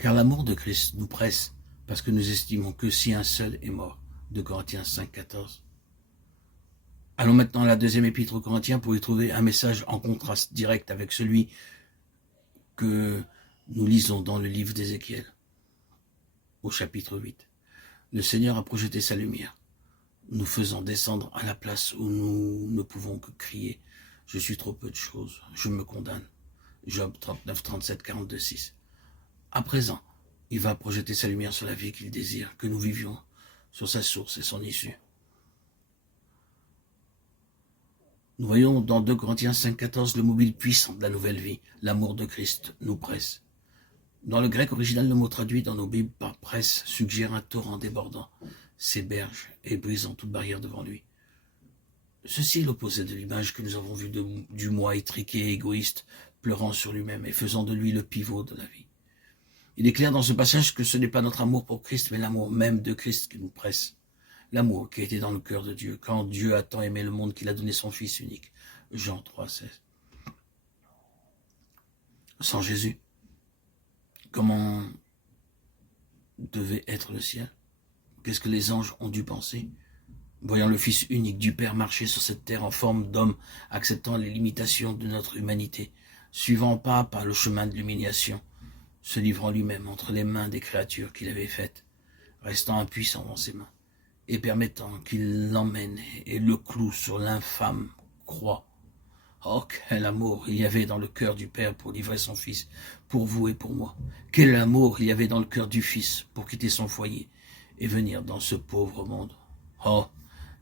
Car l'amour de Christ nous presse, parce que nous estimons que si un seul est mort, de Corinthiens 5, 14. Allons maintenant à la deuxième épître aux Corinthiens pour y trouver un message en contraste direct avec celui que nous lisons dans le livre d'Ézéchiel, au chapitre 8. Le Seigneur a projeté sa lumière, nous faisant descendre à la place où nous ne pouvons que crier « Je suis trop peu de choses, je me condamne ». Job 39, 37, 42, 6. À présent, il va projeter sa lumière sur la vie qu'il désire, que nous vivions, sur sa source et son issue. Nous voyons dans 2 Corinthiens 5, 14 le mobile puissant de la nouvelle vie. L'amour de Christ nous presse. Dans le grec original, le mot traduit dans nos Bibles par presse suggère un torrent débordant, s'éberge et brisant toute barrière devant lui. Ceci est l'opposé de l'image que nous avons vue du moi étriqué et égoïste, pleurant sur lui-même et faisant de lui le pivot de la vie. Il est clair dans ce passage que ce n'est pas notre amour pour Christ, mais l'amour même de Christ qui nous presse. L'amour qui a été dans le cœur de Dieu, quand Dieu a tant aimé le monde qu'il a donné son Fils unique. Jean 3, 16. Sans Jésus, comment devait être le ciel? Qu'est-ce que les anges ont dû penser? Voyant le Fils unique du Père marcher sur cette terre en forme d'homme, acceptant les limitations de notre humanité, suivant pas à pas le chemin de l'humiliation, se livrant lui-même entre les mains des créatures qu'il avait faites, restant impuissant dans ses mains, et permettant qu'il l'emmène et le cloue sur l'infâme croix. Oh, quel amour il y avait dans le cœur du Père pour livrer son Fils, pour vous et pour moi. Quel amour il y avait dans le cœur du Fils pour quitter son foyer et venir dans ce pauvre monde. Oh,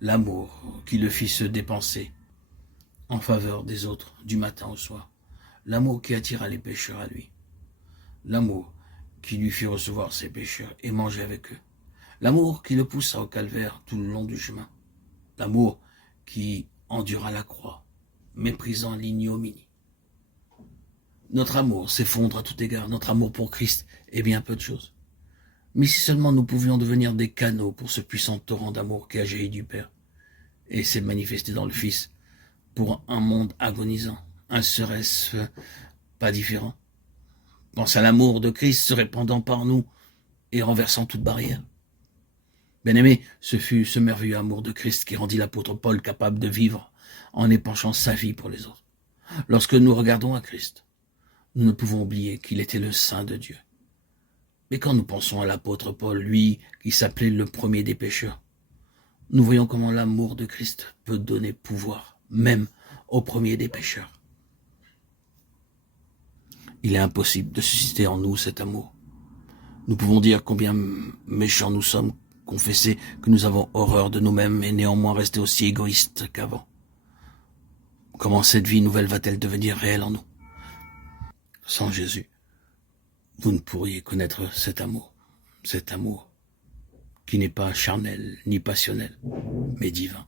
l'amour qui le fit se dépenser en faveur des autres du matin au soir. L'amour qui attira les pécheurs à lui. L'amour qui lui fit recevoir ses pécheurs et manger avec eux. L'amour qui le poussa au calvaire tout le long du chemin. L'amour qui endura la croix, méprisant l'ignominie. Notre amour s'effondre à tout égard. Notre amour pour Christ est bien peu de choses. Mais si seulement nous pouvions devenir des canaux pour ce puissant torrent d'amour qui a jailli du Père et s'est manifesté dans le Fils pour un monde agonisant, un serait-ce pas différent? Pense à l'amour de Christ se répandant par nous et renversant toute barrière. Bien-aimé, ce fut ce merveilleux amour de Christ qui rendit l'apôtre Paul capable de vivre en épanchant sa vie pour les autres. Lorsque nous regardons à Christ, nous ne pouvons oublier qu'il était le Saint de Dieu. Mais quand nous pensons à l'apôtre Paul, lui qui s'appelait le premier des pécheurs, nous voyons comment l'amour de Christ peut donner pouvoir, même au premier des pécheurs. Il est impossible de susciter en nous cet amour. Nous pouvons dire combien méchants nous sommes, confesser que nous avons horreur de nous-mêmes et néanmoins rester aussi égoïstes qu'avant. Comment cette vie nouvelle va-t-elle devenir réelle en nous? Sans Jésus, vous ne pourriez connaître cet amour qui n'est pas charnel ni passionnel, mais divin.